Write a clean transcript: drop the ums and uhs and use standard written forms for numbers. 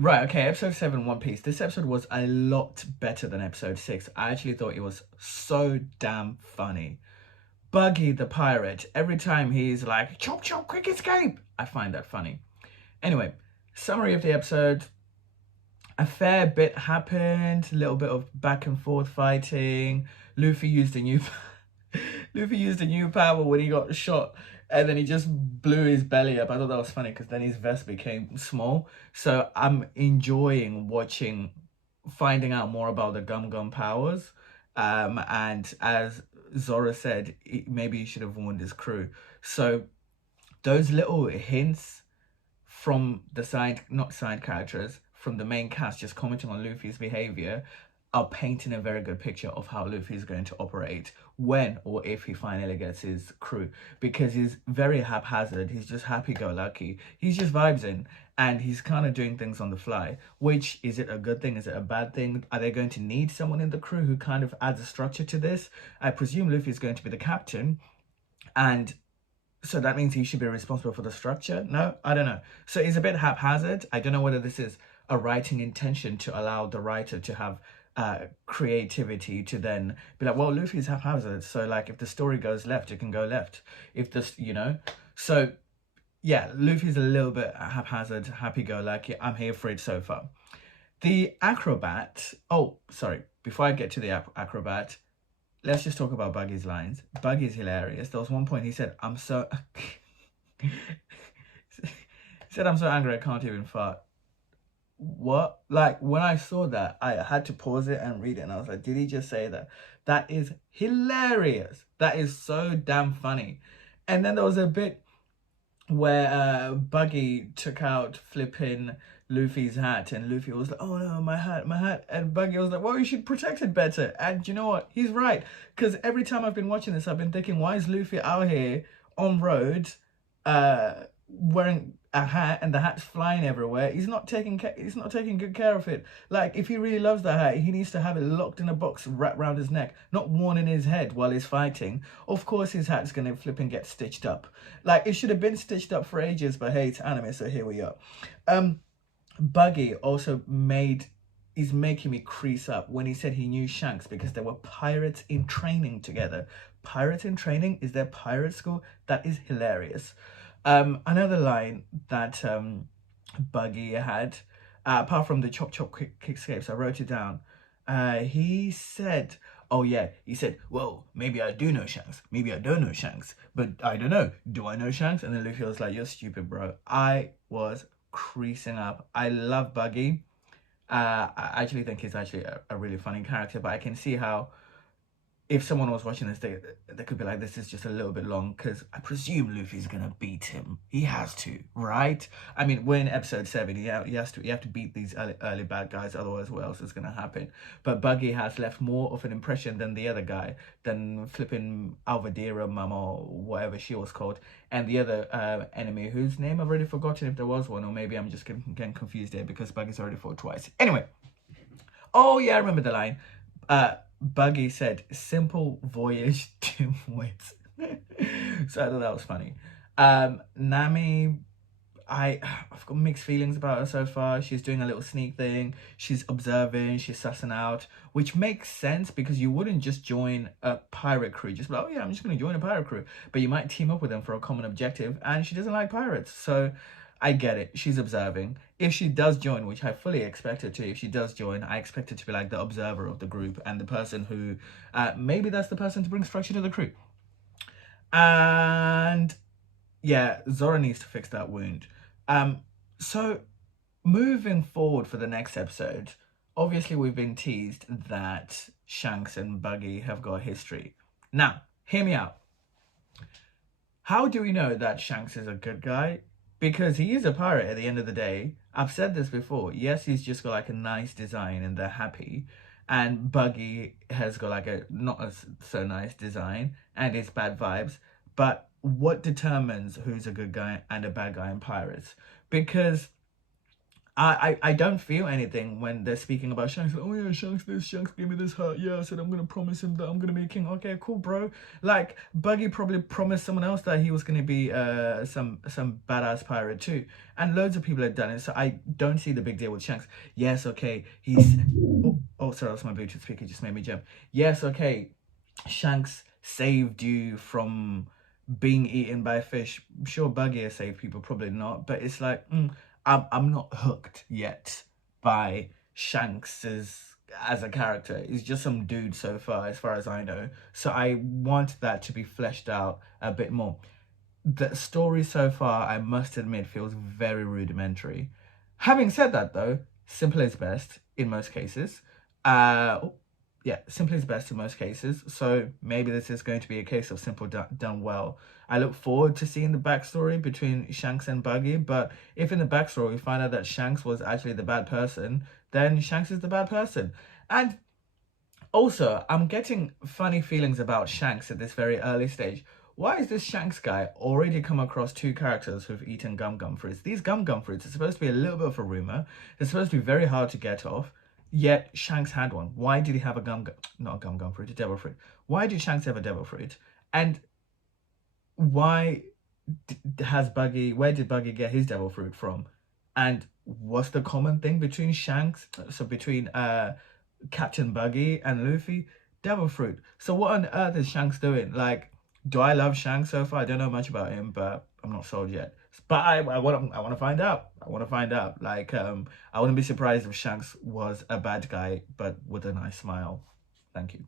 Right, okay, episode 7, One Piece. This episode was a lot better than episode 6. I actually thought it was so damn funny. Buggy the pirate, every time he's like, chop chop, quick escape! I find that funny. Anyway, summary of the episode. A fair bit happened, a little bit of back and forth fighting. Luffy used a new Luffy used a new power when he got shot, and then he just blew his belly up. I thought that was funny because then his vest became small. So I'm enjoying watching, finding out more about the Gum Gum powers. And as Zora said, maybe he should have warned his crew. So those little hints from the side, not side characters, from the main cast just commenting on Luffy's behavior are painting a very good picture of how Luffy is going to operate when or if he finally gets his crew, because he's very haphazard. He's just happy-go-lucky. He's just vibes in, and he's kind of doing things on the fly. Which, is it a good thing? Is it a bad thing? Are they going to need someone in the crew who kind of adds a structure to this? I presume Luffy is going to be the captain, and so that means he should be responsible for the structure? No, I don't know. So it's a bit haphazard. I don't know whether this is a writing intention to allow the writer to have creativity to then be like, well, Luffy's haphazard. So like if the story goes left, it can go left. If this, you know. So yeah, Luffy's a little bit haphazard, happy-go-lucky. I'm here for it so far. The acrobat. Oh, sorry. Before I get to the acrobat, let's just talk about Buggy's lines. Buggy's hilarious. There was one point he said, I'm so... he said, I'm so angry I can't even fart. What? Like, when I saw that, I had to pause it and read it. And I was like, did he just say that? That is hilarious. That is so damn funny. And then there was a bit where Buggy took out flipping Luffy's hat, and Luffy was like, oh no, my hat. And Buggy was like, well, you should protect it better. And you know what? He's right. Because every time I've been watching this, I've been thinking, why is Luffy out here on road wearing a hat and the hat's flying everywhere? He's not taking good care of it. Like, if he really loves the hat, he needs to have it locked in a box wrapped around his neck, not worn in his head while he's fighting. Of course his hat's gonna flip and get stitched up. Like, it should have been stitched up for ages, but hey, it's anime, so here we are. Buggy also is making me crease up when he said he knew Shanks because they were pirates in training together. Pirates in training? Is there pirate school? That is hilarious. Another line that Buggy had, apart from the chop chop quick escapes, I wrote it down. He said, oh yeah, he said, well, maybe I do know Shanks, maybe I don't know Shanks, but I don't know. Do I know Shanks? And then Luffy was like, you're stupid, bro. I was creasing up. I love Buggy. I actually think he's actually a really funny character, but I can see how if someone was watching this, they could be like, this is just a little bit long, because I presume Luffy's gonna beat him. He has to, right? I mean, we're in episode 7. You have to beat these early bad guys, otherwise what else is gonna happen? But Buggy has left more of an impression than the other guy, than flipping Alvadira Mum or whatever she was called, and the other enemy whose name I've already forgotten if there was one, or maybe I'm just getting confused there because Buggy's already fought twice. Anyway, oh yeah, I remember the line. Buggy said, simple voyage to wits. So I thought that was funny. Nami, I've got mixed feelings about her so far. She's doing a little sneak thing. She's observing, she's sussing out, which makes sense because you wouldn't just join a pirate crew. Just be like, oh yeah, I'm just going to join a pirate crew. But you might team up with them for a common objective, and she doesn't like pirates. So I get it. She's observing. If she does join, which I fully expect her to, if she does join, I expect her to be like the observer of the group and the person who, maybe that's the person to bring structure to the crew. And yeah, Zora needs to fix that wound. So moving forward for the next episode, obviously we've been teased that Shanks and Buggy have got history. Now, hear me out. How do we know that Shanks is a good guy? Because he is a pirate at the end of the day. I've said this before. Yes, he's just got like a nice design and they're happy. And Buggy has got like a not as so nice design and it's bad vibes. But what determines who's a good guy and a bad guy in pirates? Because I don't feel anything when they're speaking about Shanks. Like, oh yeah, Shanks this, Shanks gave me this hurt. Yeah, I said I'm gonna promise him that I'm gonna be a king. Okay, cool, bro. Like Buggy probably promised someone else that he was gonna be some badass pirate too, and loads of people have done it. So I don't see the big deal with Shanks. Yes, okay, he's oh sorry, that's my Bluetooth speaker just made me jump. Yes, okay, Shanks saved you from being eaten by a fish. Sure, Buggy has saved people, probably not. But it's like, I'm not hooked yet by Shanks as a character. He's just some dude so far as I know. So I want that to be fleshed out a bit more. The story so far, I must admit, feels very rudimentary. Having said that, though, simple is best in most cases. Uh, yeah, simple is best in most cases. So maybe this is going to be a case of simple done well. I look forward to seeing the backstory between Shanks and Buggy, but if in the backstory we find out that Shanks was actually the bad person, then Shanks is the bad person. And also, I'm getting funny feelings about Shanks at this very early stage. Why is this Shanks guy already come across two characters who've eaten gum fruits? These gum fruits are supposed to be a little bit of a rumor. They're supposed to be very hard to get off. Yet Shanks had one. Why did he have not a gum fruit, a devil fruit? Why did Shanks have a devil fruit? And why where did Buggy get his devil fruit from? And what's the common thing between between Captain Buggy and Luffy? Devil fruit. So what on earth is Shanks doing? Like, do I love Shanks so far? I don't know much about him, but I'm not sold yet. But I want to find out. I want to find out. Like, I wouldn't be surprised if Shanks was a bad guy, but with a nice smile. Thank you.